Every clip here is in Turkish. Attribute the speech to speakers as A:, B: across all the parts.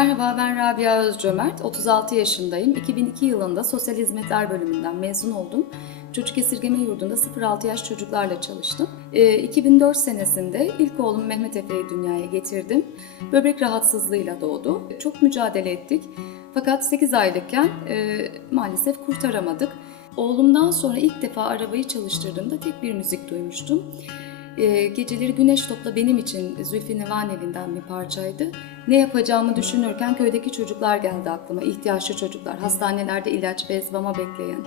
A: Merhaba ben Rabia Özcömert, 36 yaşındayım. 2002 yılında Sosyal Hizmetler bölümünden mezun oldum. Çocuk esirgeme yurdunda 0-6 yaş çocuklarla çalıştım. Ee, 2004 senesinde ilk oğlum Mehmet Efe'yi dünyaya getirdim. Böbrek rahatsızlığıyla doğdu. Çok mücadele ettik. Fakat 8 aylıkken e, maalesef kurtaramadık. Oğlumdan sonra ilk defa arabayı çalıştırdığımda tek bir müzik duymuştum. Ee, geceleri Güneş Topla benim için Zülfü Livaneli'nden bir parçaydı. Ne yapacağımı düşünürken köydeki çocuklar geldi aklıma. İhtiyaçlı çocuklar, hastanelerde ilaç, bez, mama bekleyen,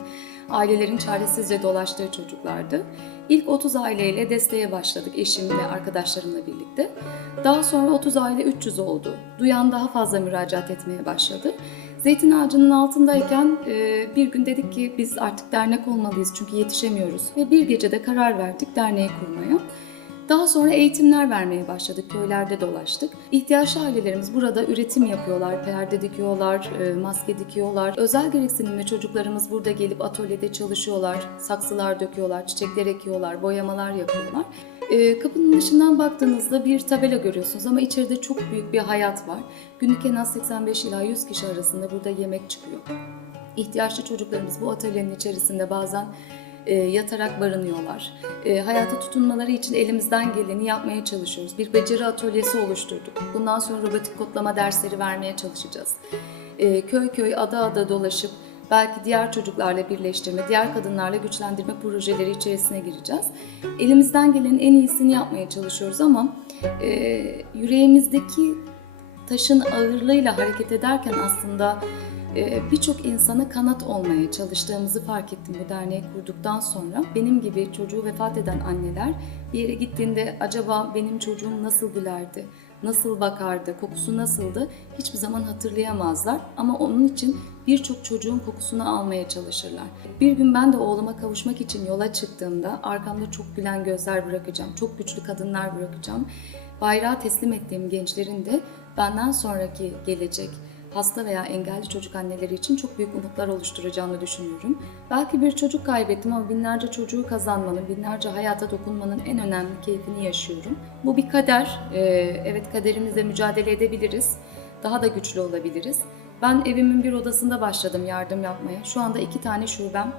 A: ailelerin çaresizce dolaştığı çocuklardı. İlk 30 aileyle desteğe başladık eşimle, arkadaşlarımla birlikte. Daha sonra 30 aile 300 oldu. Duyan daha fazla müracaat etmeye başladı. Zeytin ağacının altındayken e, bir gün dedik ki biz artık dernek olmalıyız çünkü yetişemiyoruz. Ve bir gecede karar verdik derneği kurmaya. Daha sonra eğitimler vermeye başladık, köylerde dolaştık. İhtiyaçlı ailelerimiz burada üretim yapıyorlar, perde dikiyorlar, e, maske dikiyorlar. Özel gereksinimli çocuklarımız burada gelip atölyede çalışıyorlar, saksılar döküyorlar, çiçekler ekiyorlar, boyamalar yapıyorlar. E, Kapının dışından baktığınızda bir tabela görüyorsunuz ama içeride çok büyük bir hayat var. Günlük en az 85 ila 100 kişi arasında burada yemek çıkıyor. İhtiyaçlı çocuklarımız bu atölyenin içerisinde bazen e, yatarak barınıyorlar. E, hayata tutunmaları için elimizden geleni yapmaya çalışıyoruz. Bir beceri atölyesi oluşturduk. Bundan sonra robotik kodlama dersleri vermeye çalışacağız. E, köy köy, ada ada dolaşıp belki diğer çocuklarla birleştirme, diğer kadınlarla güçlendirme projeleri içerisine gireceğiz. Elimizden gelenin en iyisini yapmaya çalışıyoruz ama e, yüreğimizdeki taşın ağırlığıyla hareket ederken aslında birçok insana kanat olmaya çalıştığımızı fark ettim bu derneği kurduktan sonra. Benim gibi çocuğu vefat eden anneler bir yere gittiğinde acaba benim çocuğum nasıl gülerdi, nasıl bakardı, kokusu nasıldı hiçbir zaman hatırlayamazlar. Ama onun için birçok çocuğun kokusunu almaya çalışırlar. Bir gün ben de oğluma kavuşmak için yola çıktığımda arkamda çok gülen gözler bırakacağım, çok güçlü kadınlar bırakacağım. Bayrağı teslim ettiğim gençlerin de benden sonraki gelecek, hasta veya engelli çocuk anneleri için çok büyük umutlar oluşturacağını düşünüyorum. Belki bir çocuk kaybettim ama binlerce çocuğu kazanmanın, binlerce hayata dokunmanın en önemli keyfini yaşıyorum. Bu bir kader. Ee, evet kaderimizle mücadele edebiliriz. Daha da güçlü olabiliriz. Ben evimin bir odasında başladım yardım yapmaya. Şu anda iki tane şubem,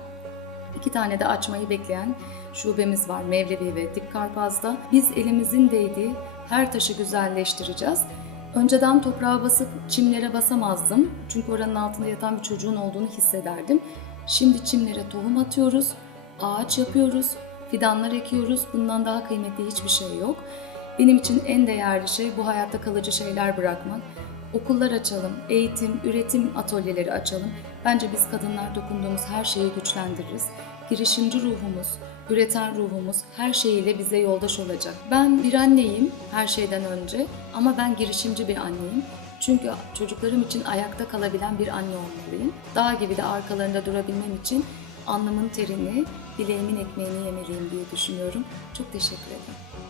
A: iki tane de açmayı bekleyen şubemiz var Mevlevi ve Dik Karpaz'da. Biz elimizin değdiği her taşı güzelleştireceğiz. Önceden toprağa basıp çimlere basamazdım. Çünkü oranın altında yatan bir çocuğun olduğunu hissederdim. Şimdi çimlere tohum atıyoruz, ağaç yapıyoruz, fidanlar ekiyoruz. Bundan daha kıymetli hiçbir şey yok. Benim için en değerli şey bu hayatta kalıcı şeyler bırakmak. Okullar açalım, eğitim, üretim atölyeleri açalım. Bence biz kadınlar dokunduğumuz her şeyi güçlendiririz. Girişimci ruhumuz, üreten ruhumuz her şeyiyle bize yoldaş olacak. Ben bir anneyim her şeyden önce ama ben girişimci bir anneyim. Çünkü çocuklarım için ayakta kalabilen bir anne olmalıyım. Dağ gibi de arkalarında durabilmem için alnımın terini, bileğimin ekmeğini yemeliyim diye düşünüyorum. Çok teşekkür ederim.